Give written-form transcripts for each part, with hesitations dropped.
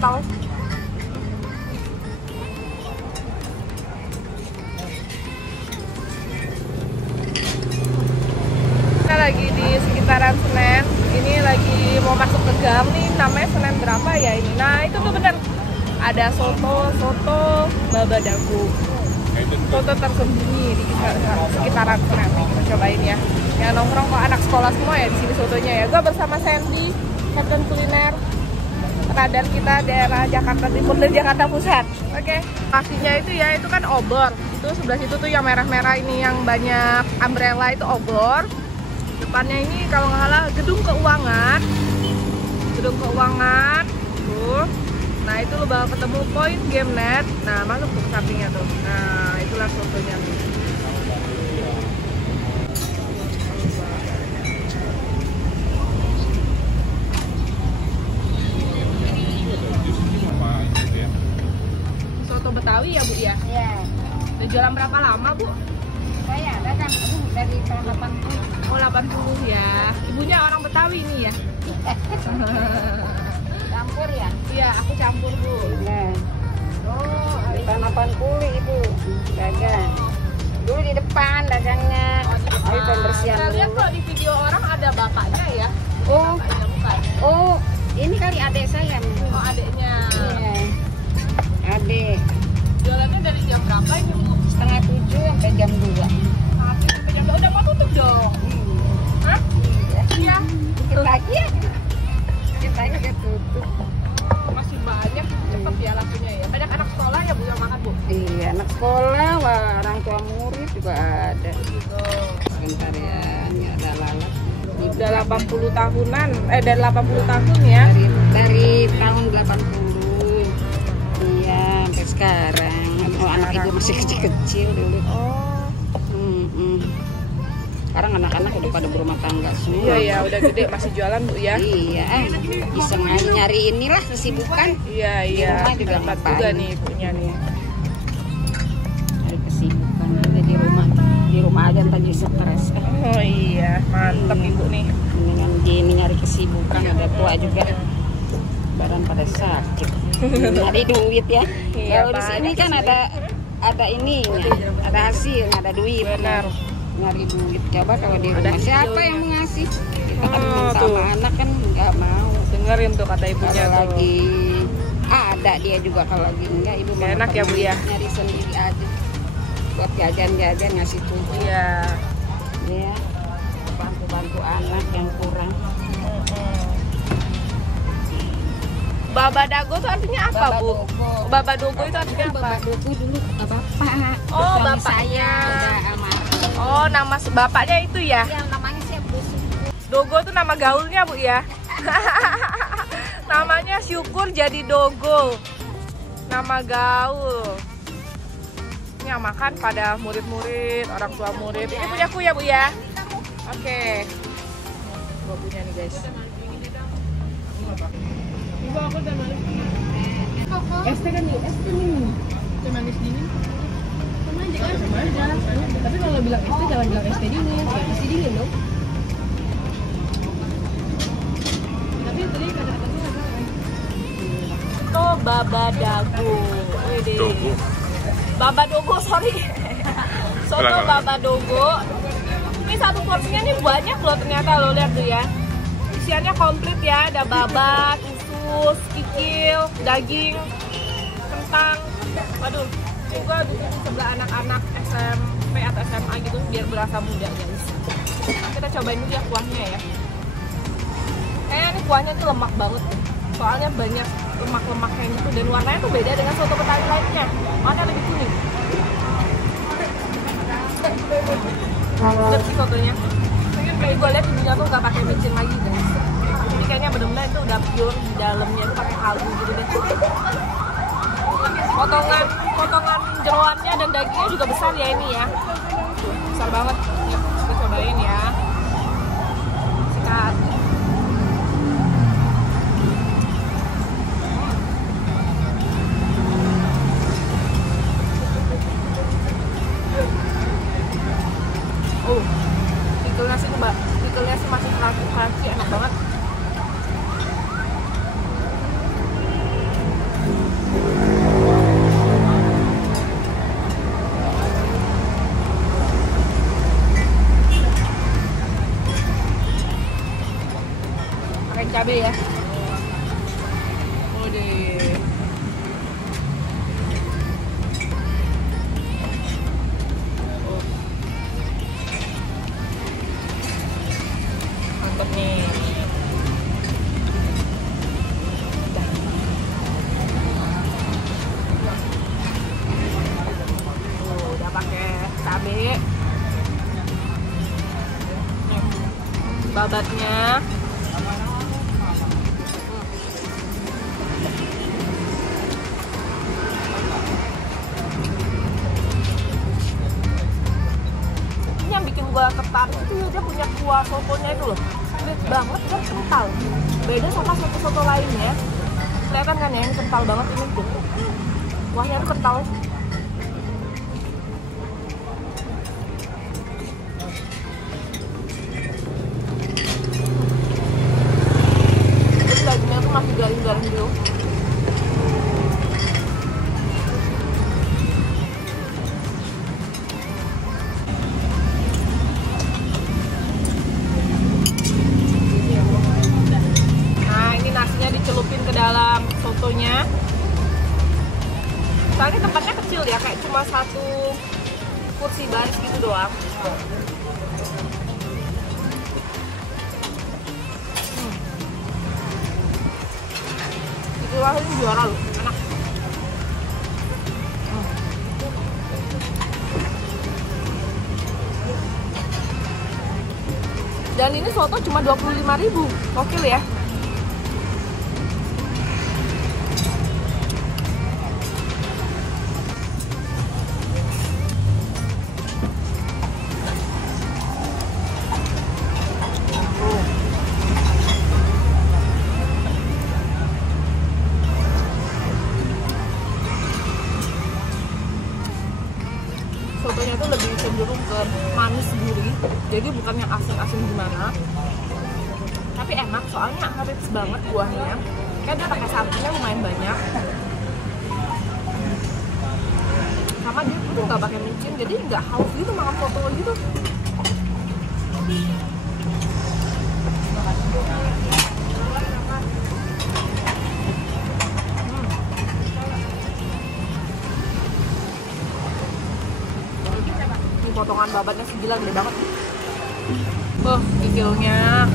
kental. Kita lagi di sekitaran Senen. Ini lagi mau masuk ke gang nih, namanya Senen berapa ya ini? Nah itu tuh bener, ada soto baba dago. Soto tersembunyi di sekitaran Senen. Kita cobain ya. Yang nongkrong kok anak sekolah semua ya di sini sotonya ya. Gue bersama Sandy, Captain Kuliner. Radar kita daerah Jakarta Timur dan Jakarta Pusat. Oke. Pastinya itu ya, itu kan obor. Itu sebelah situ tuh yang merah-merah ini yang banyak umbrella itu obor. Depannya ini kalau nggak salah gedung keuangan. Gedung keuangan. Tuh. Nah, itu lo bakal ketemu Point Game Net. Nah, masuk ke sampingnya tuh. Nah, itulah fotonya. Soto Betawi ya, Bu ya? Iya. Udah jualan berapa lama, Bu? Saya dagang dari tahun 80. Oh, 80 ya. Ibunya orang Betawi ini ya? Campur ya? Iya, aku campur, Bu. Nah, Oh, di tahun 80 Ibu dagang. Dulu di depan dagangnya. Tapi pembersihan saya lihat dulu. kok di video orang ada bapaknya ya? Oh, Bapaknya bukan? oh, ini kali adik saya. Oh, adiknya. Iya. Adik. Jualannya dari jam berapa ini, Bu? 6:30 sampai jam 2. Sampai jam 2 udah mau tutup dong. Hah? Iya. Dikit lagi ya. Dikit lagi udah tutup. Masih banyak, cepet ya lakunya ya. Banyak anak sekolah ya, Bu, yang makan, Bu? Iya, anak sekolah, wah, orang tua murid juga ada. Gitu. Sebentar ya, ini ada lalat. Udah 80 tahunan, dari 80 tahun ya. Dari tahun 80. Iya, sampai sekarang. Oh, anak ibu masih kecil-kecil dulu. Oh. Sekarang anak-anak udah pada berumah tangga semua. Iya ya, udah gede masih jualan, Bu ya. Iya, iseng aja nyari inilah kesibukan. Iya, iya. Di rumah juga Dapat ngapain. juga nih punya nih. Nyari kesibukan aja di rumah. Di rumah aja ntar jadi stres. Oh iya, mantep Ibu nih. Dengan gini nyari kesibukan, ada tua juga. Badan pada sakit. Nyari duit ya. Iya, Kalau di sini banyak kan sih. ada ininya, ada hasilnya, ada duit. Benar. Nyari duit. Coba kalau di Ada rumah siapa hasilnya. yang mau ngasih? Kita kan Oh, minta tuh. sama anak kan nggak mau. Dengerin tuh kata ibunya Kalau tuh. lagi ada dia juga, kalau lagi enggak ibu Nggak mau enak ya, Bu, ya? nyari sendiri aja buat jajan-jajan ngasih tuh. Iya. Ya, bantu anak yang kurang. Baba dago itu artinya apa, Baba Bu? dogo. Baba dogo itu artinya apa? Bapak Duku dulu bapak. Oh, Suami bapaknya. saya udah almarhum. Oh, nama bapaknya itu ya? Yang namanya saya Busuk. Dogo itu nama gaulnya, Bu ya? Namanya Syukur jadi Dogo. Nama gaul. Ini yang makan pada murid-murid, orang tua murid. Ini punyaku ya, Bu ya? Oke. Gua punya nih, guys. Ibu, aku udah manis. Es teh kan nih, es teh nih. Teh manis dingin. Sama aja kan? Sama aja. Tapi kalau bilang es teh jangan bilang es teh dingin. Ya, pasti dingin dong. Tapi tadi kata-katanya apa kan? Soto baba dago. Dogo. Baba dogo, sorry. Soto baba dogo. Ini satu porsinya nih banyak loh ternyata, lo lihat tuh ya. Isiannya komplit ya, ada babat, usus, kikil, daging, kentang. Waduh, juga duduk di sebelah anak-anak SMP atau SMA gitu biar berasa muda, guys. Kita cobain dulu ya kuahnya ya. Kayaknya ini kuahnya tuh lemak banget. Soalnya banyak lemak-lemaknya gitu dan warnanya tuh beda dengan soto Betawi lainnya. Warnanya lebih kuning. Lihat sih sotonya. Kayak gue lihat ibunya tuh nggak pakai micin lagi, guys. Ini kayaknya benar-benar itu udah pure, di dalamnya tuh pakai kaldu gitu deh. Potongan jeroannya dan dagingnya juga besar ya ini ya. Tuh, besar banget. Yuk, kita cobain ya. Sikat. Oh, pickle-nya sih masih crunchy, enak banget. pakai cabai ya. Udah. Mantap nih. Udah pakai cabai. Babatnya. Ini yang bikin gua tertarik itu ya, dia punya kuah sotonya itu loh, gede banget dan kental. Beda sama soto-soto lainnya. Kelihatan kan ya, ini kental banget ini tuh. Kuahnya tuh kental. Dagingnya tuh masih garing-garing gitu. Nah ini nasinya dicelupin ke dalam sotonya. Soalnya tempatnya kecil ya, kayak cuma satu kursi baris gitu doang. Wah ini juara loh, enak. Dan ini soto cuma 25.000, gokil ya. Sotonya tuh lebih cenderung ke manis gurih, jadi bukan yang asin-asin gimana, tapi enak soalnya rich banget kuahnya. Kayak dia pakai santannya lumayan banyak, sama dia tuh nggak pakai micin, jadi nggak haus gitu makan soto gitu. Potongan babatnya segila gede banget. Kikilnya.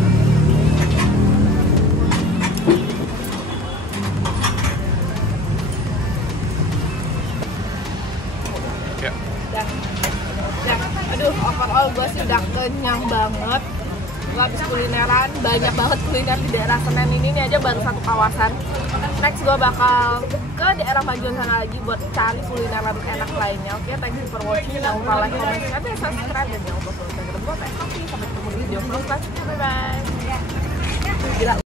Ya. Aduh, overall gue sih udah kenyang banget. Gue habis kulineran, banyak banget kuliner di daerah Senen ini aja baru satu kawasan. Next gue bakal ke daerah Majuan sana lagi buat cari kulineran enak lainnya. Oke, thank you for watching. Jangan lupa like, comment, share, dan subscribe. Dan jangan lupa follow Instagram gue. Sampai ketemu di video selanjutnya. Bye bye. Gila.